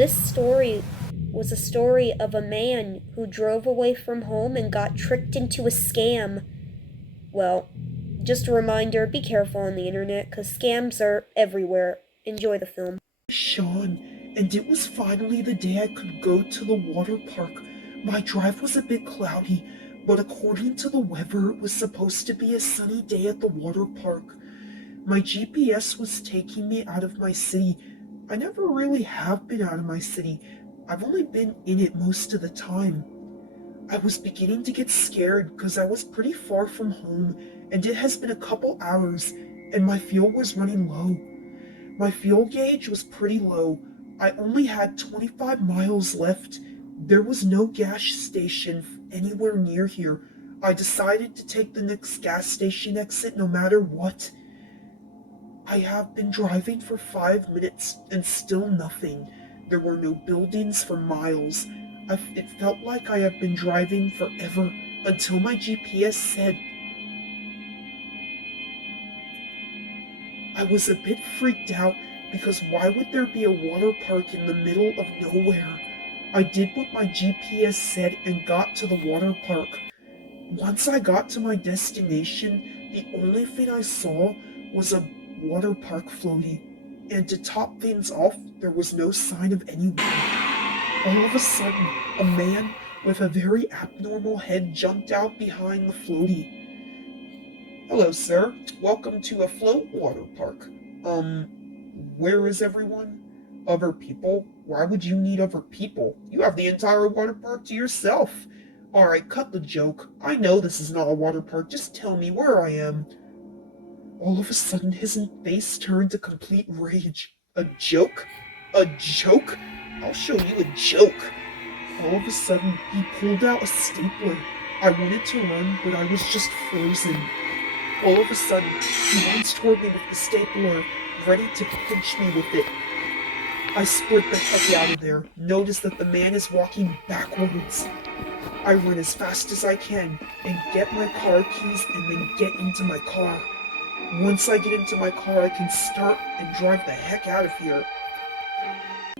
this story was a story of a man who drove away from home and got tricked into a scam. Well, just a reminder, be careful on the internet because scams are everywhere. Enjoy the film. Sean, and it was finally the day I could go to the water park. My drive was a bit cloudy, but according to the weather, it was supposed to be a sunny day at the water park. My GPS was taking me out of my city. I never really have been out of my city. I've only been in it most of the time. I was beginning to get scared because I was pretty far from home, and it has been a couple hours, and my fuel was running low. My fuel gauge was pretty low. I only had 25 miles left. There was no gas station anywhere near here. I decided to take the next gas station exit no matter what. I have been driving for 5 minutes and still nothing. There were no buildings for miles. It felt like I have been driving forever until my GPS said. I was a bit freaked out because why would there be a water park in the middle of nowhere? I did what my GPS said and got to the water park. Once I got to my destination, the only thing I saw was a water park floaty. And to top things off, there was no sign of anyone. All of a sudden, a man with a very abnormal head jumped out behind the floaty. Hello, sir. Welcome to a float water park. Where is everyone? Other people? Why would you need other people? You have the entire water park to yourself. Alright, cut the joke. I know this is not a water park. Just tell me where I am. All of a sudden, his face turned to complete rage. A joke? A joke? I'll show you a joke. All of a sudden, he pulled out a stapler. I wanted to run, but I was just frozen. All of a sudden, he runs toward me with the stapler, ready to pinch me with it. I sprint the heck out of there, notice that the man is walking backwards. I run as fast as I can and get my car keys and then get into my car. Once I get into my car, I can start and drive the heck out of here.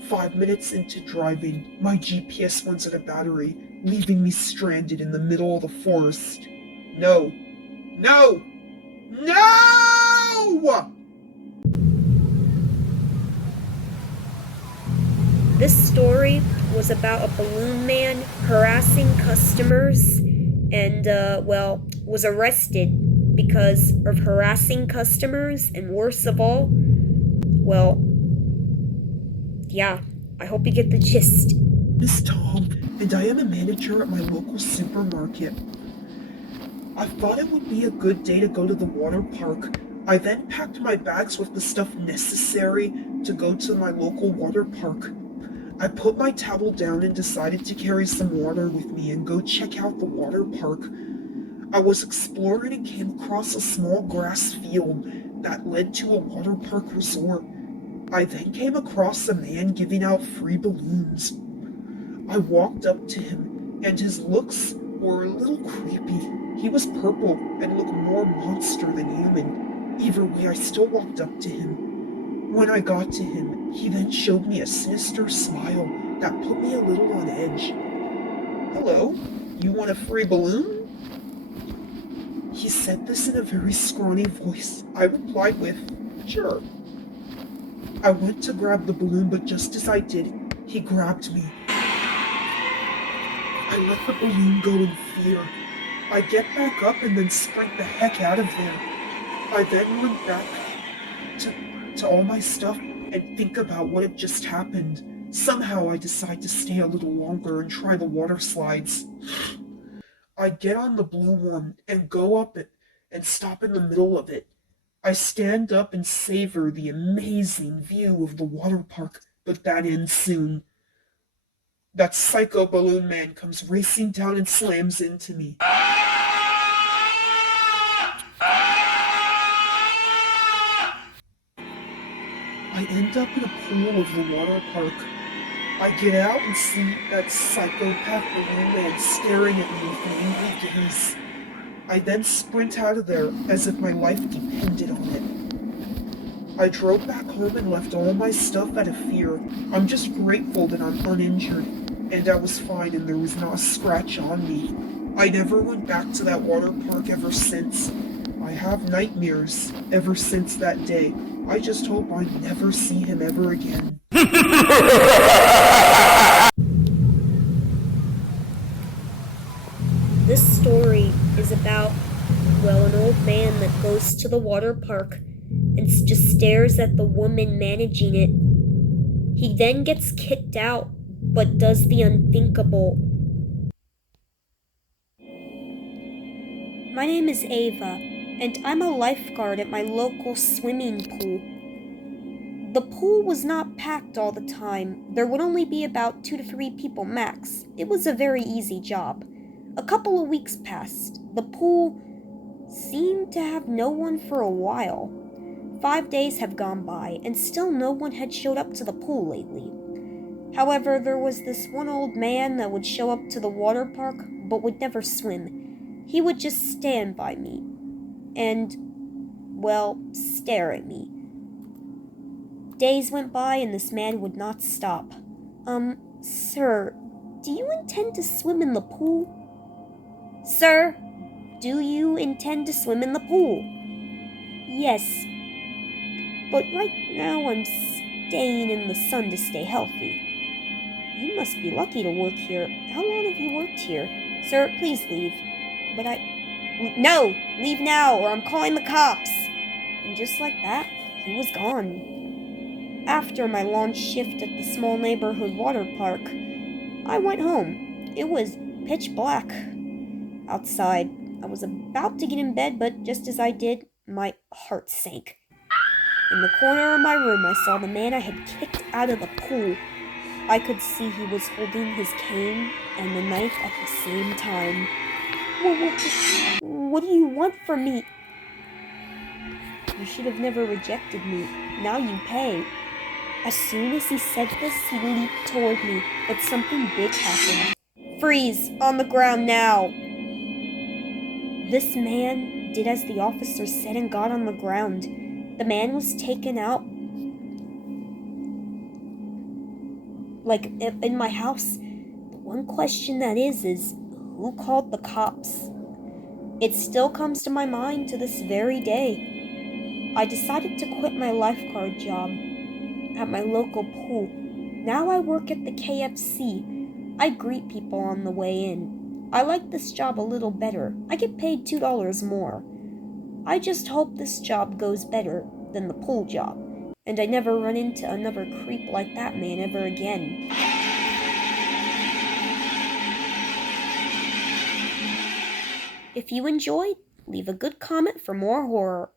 5 minutes into driving, my GPS runs out of battery, leaving me stranded in the middle of the forest. No! No! No! This story was about a balloon man harassing customers and, was arrested because of harassing customers, and worst of all, yeah, I hope you get the gist. Miss Tom, and I am a manager at my local supermarket. I thought it would be a good day to go to the water park. I then packed my bags with the stuff necessary to go to my local water park. I put my towel down and decided to carry some water with me and go check out the water park. I was exploring and came across a small grass field that led to a water park resort. I then came across a man giving out free balloons. I walked up to him, and his looks were a little creepy. He was purple and looked more monster than human. Either way, I still walked up to him. When I got to him, he then showed me a sinister smile that put me a little on edge. Hello, you want a free balloon? He said this in a very scrawny voice. I replied with, sure. I went to grab the balloon, but just as I did, he grabbed me. I let the balloon go in fear. I get back up and then sprint the heck out of there. I then went back to all my stuff and think about what had just happened. Somehow I decide to stay a little longer and try the water slides. I get on the blue one and go up it and stop in the middle of it. I stand up and savor the amazing view of the water park, but that ends soon. That psycho balloon man comes racing down and slams into me. I end up in a pool of the water park. I get out and see that psychopath balloon man staring at me with an angry gaze. I then sprint out of there as if my life depended on it. I drove back home and left all my stuff out of fear. I'm just grateful that I'm uninjured, and I was fine and there was not a scratch on me. I never went back to that water park ever since. I have nightmares ever since that day. I just hope I never see him ever again. This story is about, well, an old man that goes to the water park and just stares at the woman managing it. He then gets kicked out, but does the unthinkable. My name is Ava, and I'm a lifeguard at my local swimming pool. The pool was not packed all the time. There would only be about 2 to 3 people max. It was a very easy job. A couple of weeks passed. The pool seemed to have no one for a while. 5 days have gone by, and still no one had showed up to the pool lately. However, there was this one old man that would show up to the water park, but would never swim. He would just stand by me and, well, stare at me. Days went by and this man would not stop. Sir, do you intend to swim in the pool? Sir, do you intend to swim in the pool? Yes, but right now I'm staying in the sun to stay healthy. You must be lucky to work here. How long have you worked here? Sir, please leave. But No! Leave now, or I'm calling the cops! And just like that, he was gone. After my long shift at the small neighborhood water park, I went home. It was pitch black outside. I was about to get in bed, but just as I did, my heart sank. In the corner of my room, I saw the man I had kicked out of the pool. I could see he was holding his cane and the knife at the same time. What do you want from me? You should have never rejected me. Now you pay. As soon as he said this, he leaped toward me, but something big happened. Freeze! On the ground now! This man did as the officer said and got on the ground. The man was taken out like in my house. The one question that is who called the cops? It still comes to my mind to this very day. I decided to quit my lifeguard job at my local pool. Now I work at the KFC. I greet people on the way in. I like this job a little better. I get paid $2 more. I just hope this job goes better than the pool job, and I never run into another creep like that man ever again. If you enjoyed, leave a good comment for more horror.